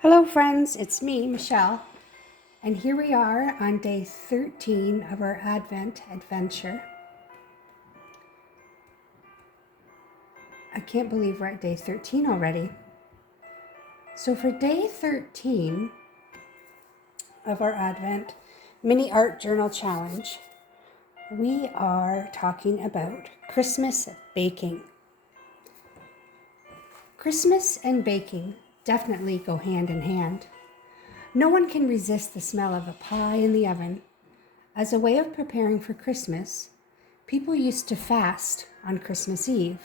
Hello friends, it's me, Michelle, and here we are on day 13 of our Advent adventure. I can't believe we're at day 13 already. So for day 13 of our Advent mini art journal challenge, we are talking about Christmas baking. Christmas and baking definitely go hand in hand. No one can resist the smell of a pie in the oven. As a way of preparing for Christmas, people used to fast on Christmas Eve.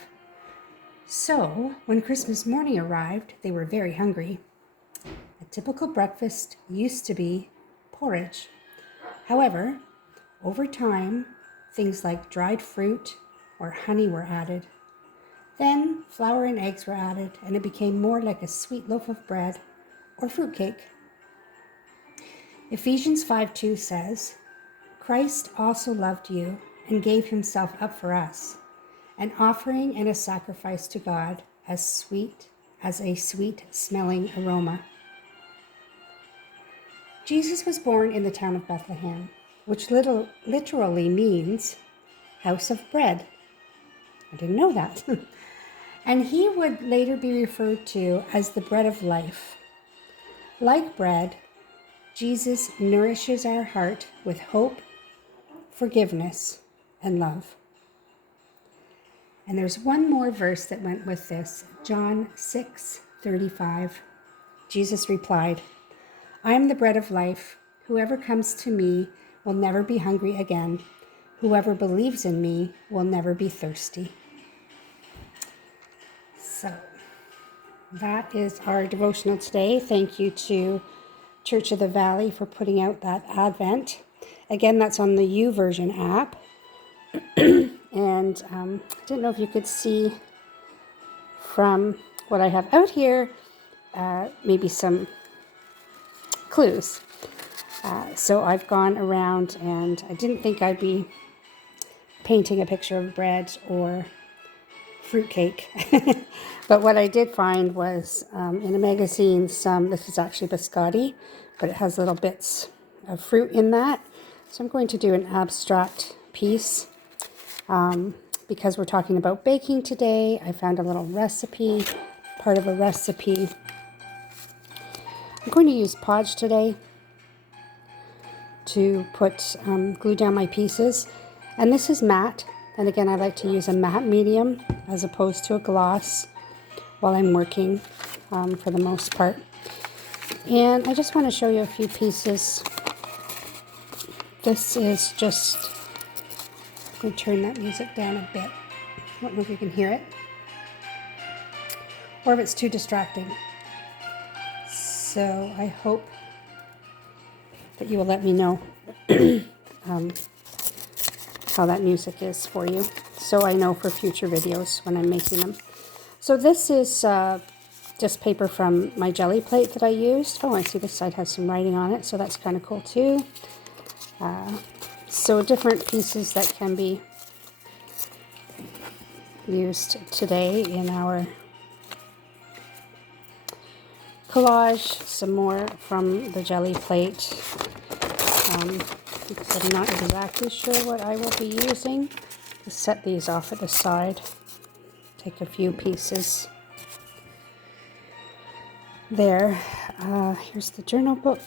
So, when Christmas morning arrived, they were very hungry. A typical breakfast used to be porridge. However, over time, things like dried fruit or honey were added. Then flour and eggs were added, and it became more like a sweet loaf of bread or fruitcake. Ephesians 5:2 says, Christ also loved you and gave himself up for us, an offering and a sacrifice to God as a sweet-smelling aroma. Jesus was born in the town of Bethlehem, which literally means house of bread. I didn't know that. And he would later be referred to as the bread of life. Like bread, Jesus nourishes our heart with hope, forgiveness, and love. And there's one more verse that went with this, John 6:35. Jesus replied, I am the bread of life. Whoever comes to me will never be hungry again. Whoever believes in me will never be thirsty. So that is our devotional today. Thank you to Church of the Valley for putting out that Advent. Again, that's on the YouVersion app. And I didn't know if you could see from what I have out here, maybe some clues. So I've gone around, and I didn't think I'd be painting a picture of bread or fruitcake. But what I did find was in a magazine, this is actually biscotti, but it has little bits of fruit in that. So I'm going to do an abstract piece. Because we're talking about baking today, I found a little recipe, part of a recipe. I'm going to use Podge today to glue down my pieces. And this is matte. And again, I like to use a matte medium as opposed to a gloss while I'm working for the most part. And I just want to show you a few pieces. This is just, I'm going to turn that music down a bit. I don't know if you can hear it or if it's too distracting. So I hope that you will let me know how that music is for you, so I know for future videos when I'm making them. So this is just paper from my jelly plate that I used. Oh, I see this side has some writing on it, so that's kind of cool too. So different pieces that can be used today in our collage. Some more from the jelly plate. Because I'm not exactly sure what I will be using. Just set these off at the side. Take a few pieces there. Here's the journal book.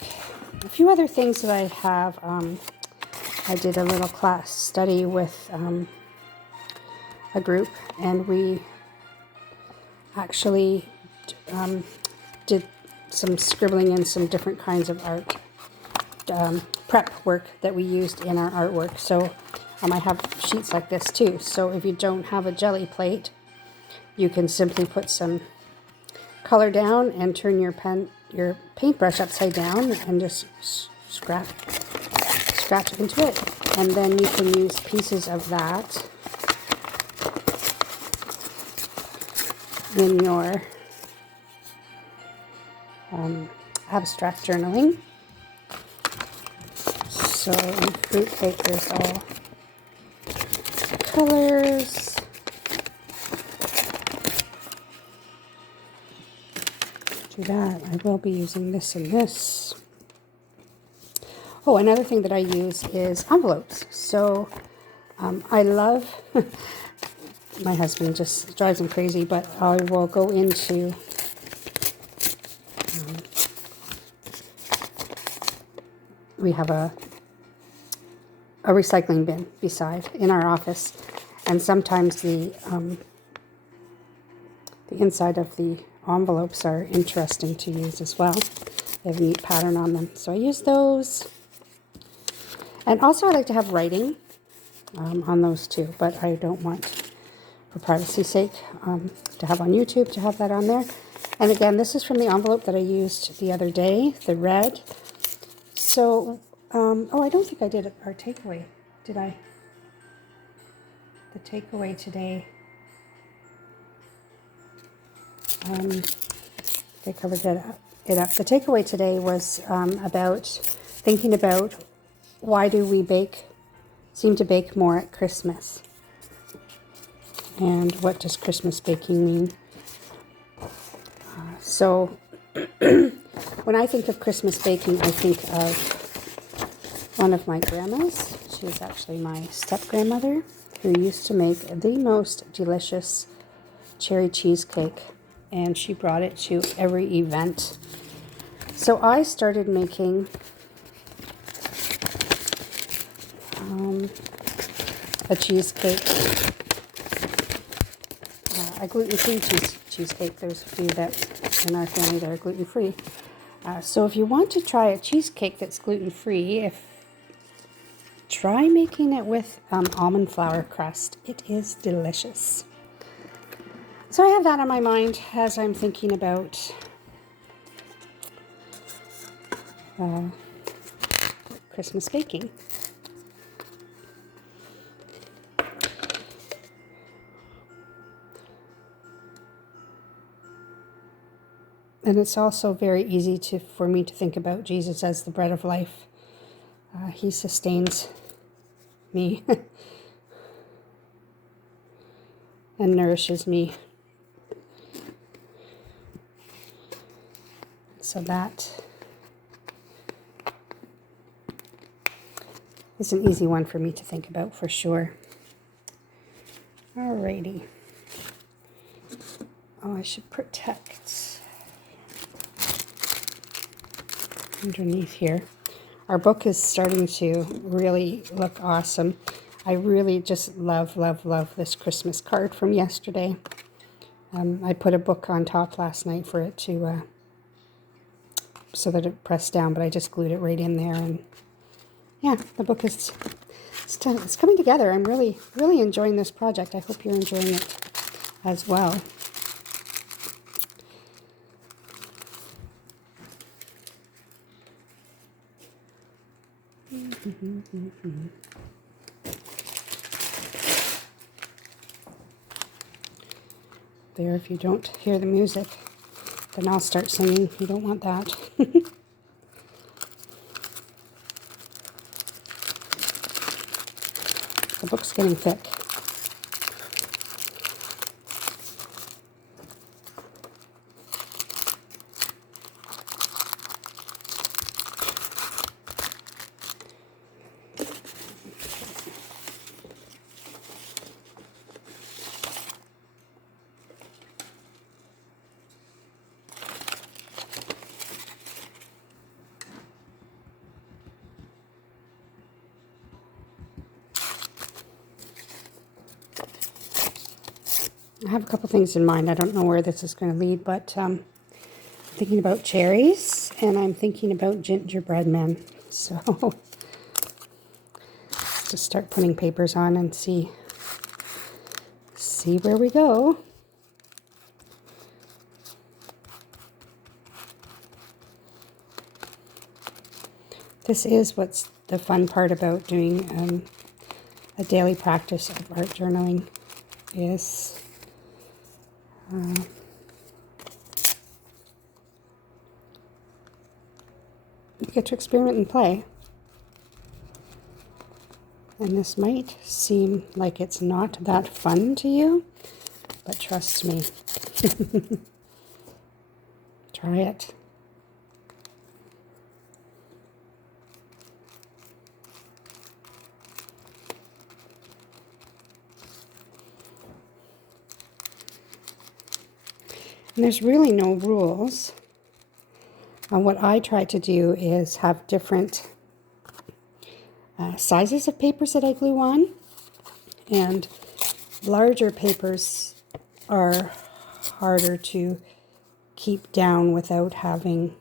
A few other things that I have. I did a little class study with a group, and we actually did some scribbling and some different kinds of art prep work that we used in our artwork. So I have sheets like this too. So if you don't have a jelly plate, you can simply put some color down and turn your paintbrush upside down and just scratch into it. And then you can use pieces of that in your abstract journaling. So in fruitcake, there's all colors. do that. I will be using this and this. Oh, another thing that I use is envelopes. So I love, my husband just drives him crazy, but I will go into we have a recycling bin beside in our office, and sometimes the inside of the envelopes are interesting to use as well. They have a neat pattern on them, so I use those. And also I like to have writing on those too, but I don't want, for privacy's sake, to have on YouTube, to have that on there. And again, this is from the envelope that I used the other day, the red. So, oh, I don't think I did our takeaway, did I? The takeaway today, I covered it up. The takeaway today was about thinking about why do we seem to bake more at Christmas? And what does Christmas baking mean? So when I think of Christmas baking, I think of one of my grandmas. She was actually my step-grandmother, who used to make the most delicious cherry cheesecake, and she brought it to every event. So I started making a cheesecake, a gluten-free cheesecake. There's a few that in our family that are gluten-free. So if you want to try a cheesecake that's gluten-free, try making it with almond flour crust. It is delicious. So I have that on my mind as I'm thinking about Christmas baking. And it's also very easy for me to think about Jesus as the bread of life. He sustains me and nourishes me. So that is an easy one for me to think about for sure. Alrighty. Oh, I should protect underneath here. Our book is starting to really look awesome. I really just love this Christmas card from yesterday. I put a book on top last night for it to, so that it pressed down, but I just glued it right in there. And yeah, the book is, it's coming together. I'm really enjoying this project. I hope you're enjoying it as well. There, if you don't hear the music, then I'll start singing. You don't want that. The book's getting thick. I have a couple things in mind. I don't know where this is going to lead, but I'm thinking about cherries, and I'm thinking about gingerbread men. So let's just start putting papers on and see where we go. This is what's the fun part about doing a daily practice of art journaling is you get to experiment and play. And this might seem like it's not that fun to you, but trust me. Try it. And there's really no rules. And what I try to do is have different sizes of papers that I glue on. And larger papers are harder to keep down without having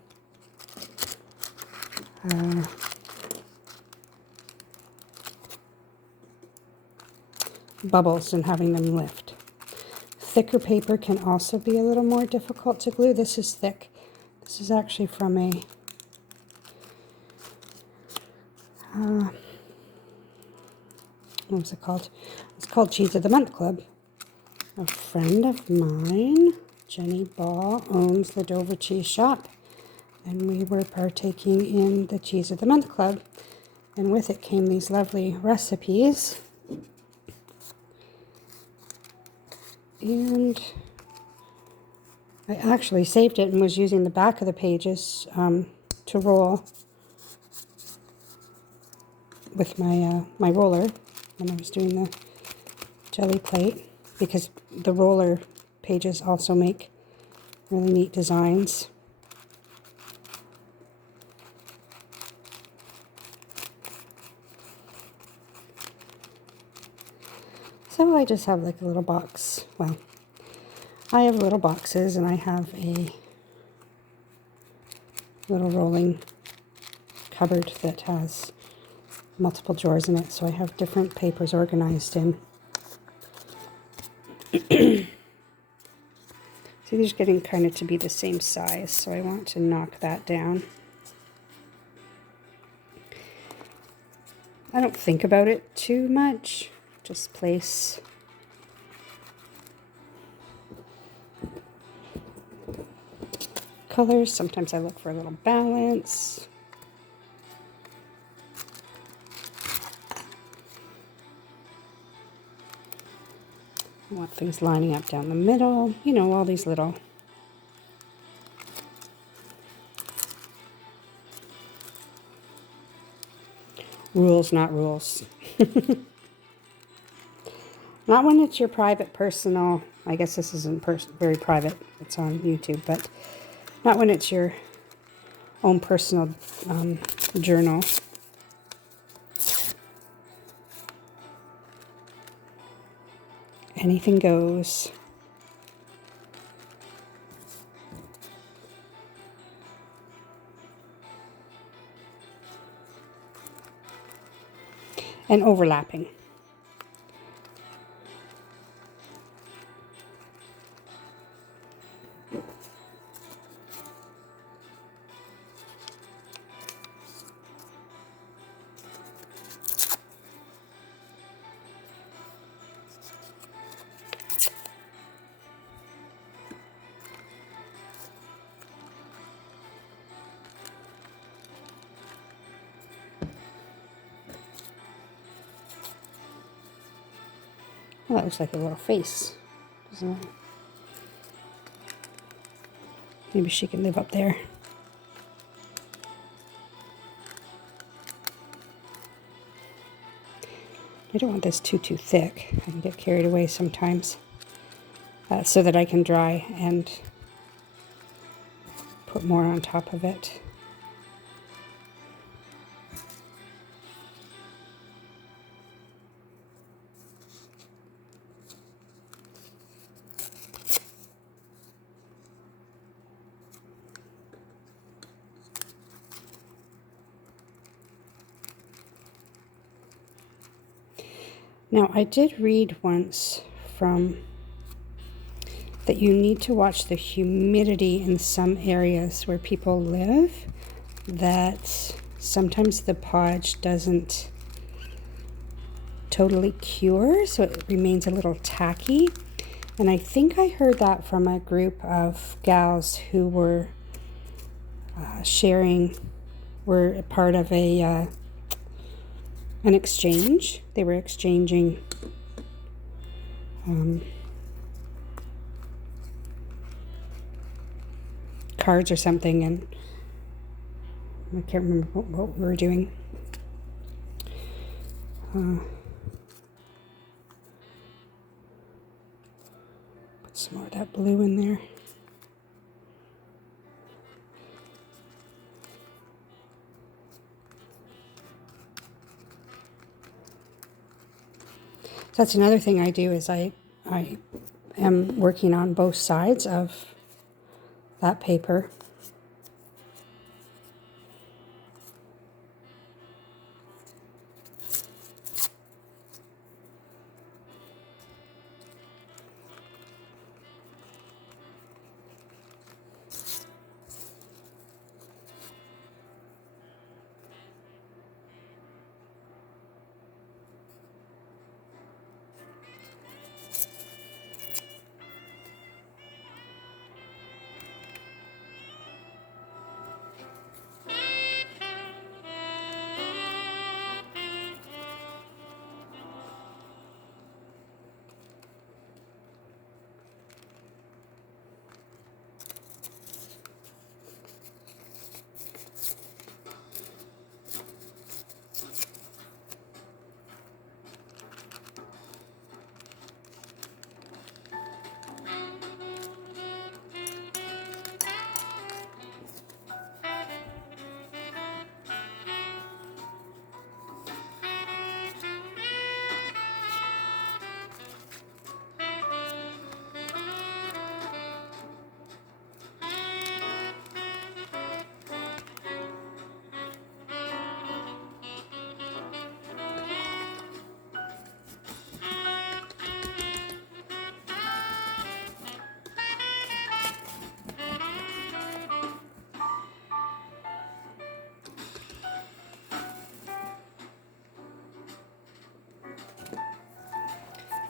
bubbles and having them lift. Thicker paper can also be a little more difficult to glue. This is thick. This is actually from a what was it called? It's called Cheese of the Month Club. A friend of mine, Jenny Ball, owns the Dover Cheese Shop, and we were partaking in the Cheese of the Month Club, and with it came these lovely recipes. And I actually saved it and was using the back of the pages to roll with my roller when I was doing the jelly plate, because the roller pages also make really neat designs. So I just have like a little box. Well, I have little boxes, and I have a little rolling cupboard that has multiple drawers in it, so I have different papers organized in. See, these are getting kind of to be the same size, so I want to knock that down. I don't think about it too much. Just place colors. Sometimes I look for a little balance. I want things lining up down the middle. You know, all these little rules, not rules. Not when it's your private, personal, I guess this isn't very private, it's on YouTube, but not when it's your own personal journal. Anything goes. And overlapping. Well, that looks like a little face, doesn't it? Maybe she can live up there. I don't want this too thick. I can get carried away sometimes. So that I can dry and put more on top of it. Now, I did read once that you need to watch the humidity in some areas where people live, that sometimes the podge doesn't totally cure, so it remains a little tacky. And I think I heard that from a group of gals who were were part of an exchange. They were exchanging cards or something, and I can't remember what we were doing. Put some more of that blue in there. So that's another thing I do, is I am working on both sides of that paper.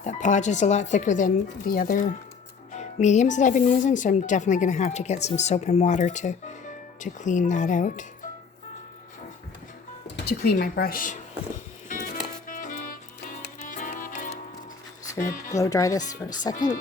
That podge is a lot thicker than the other mediums that I've been using, so I'm definitely going to have to get some soap and water to clean that out, to clean my brush. Just going to blow dry this for a second.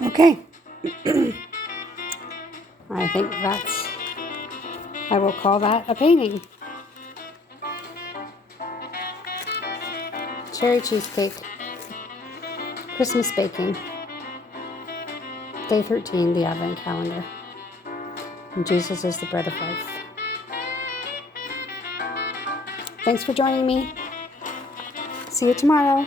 Okay. I will call that a painting. Cherry cheesecake. Christmas baking. Day 13, the Advent calendar. And Jesus is the bread of life. Thanks for joining me. See you tomorrow.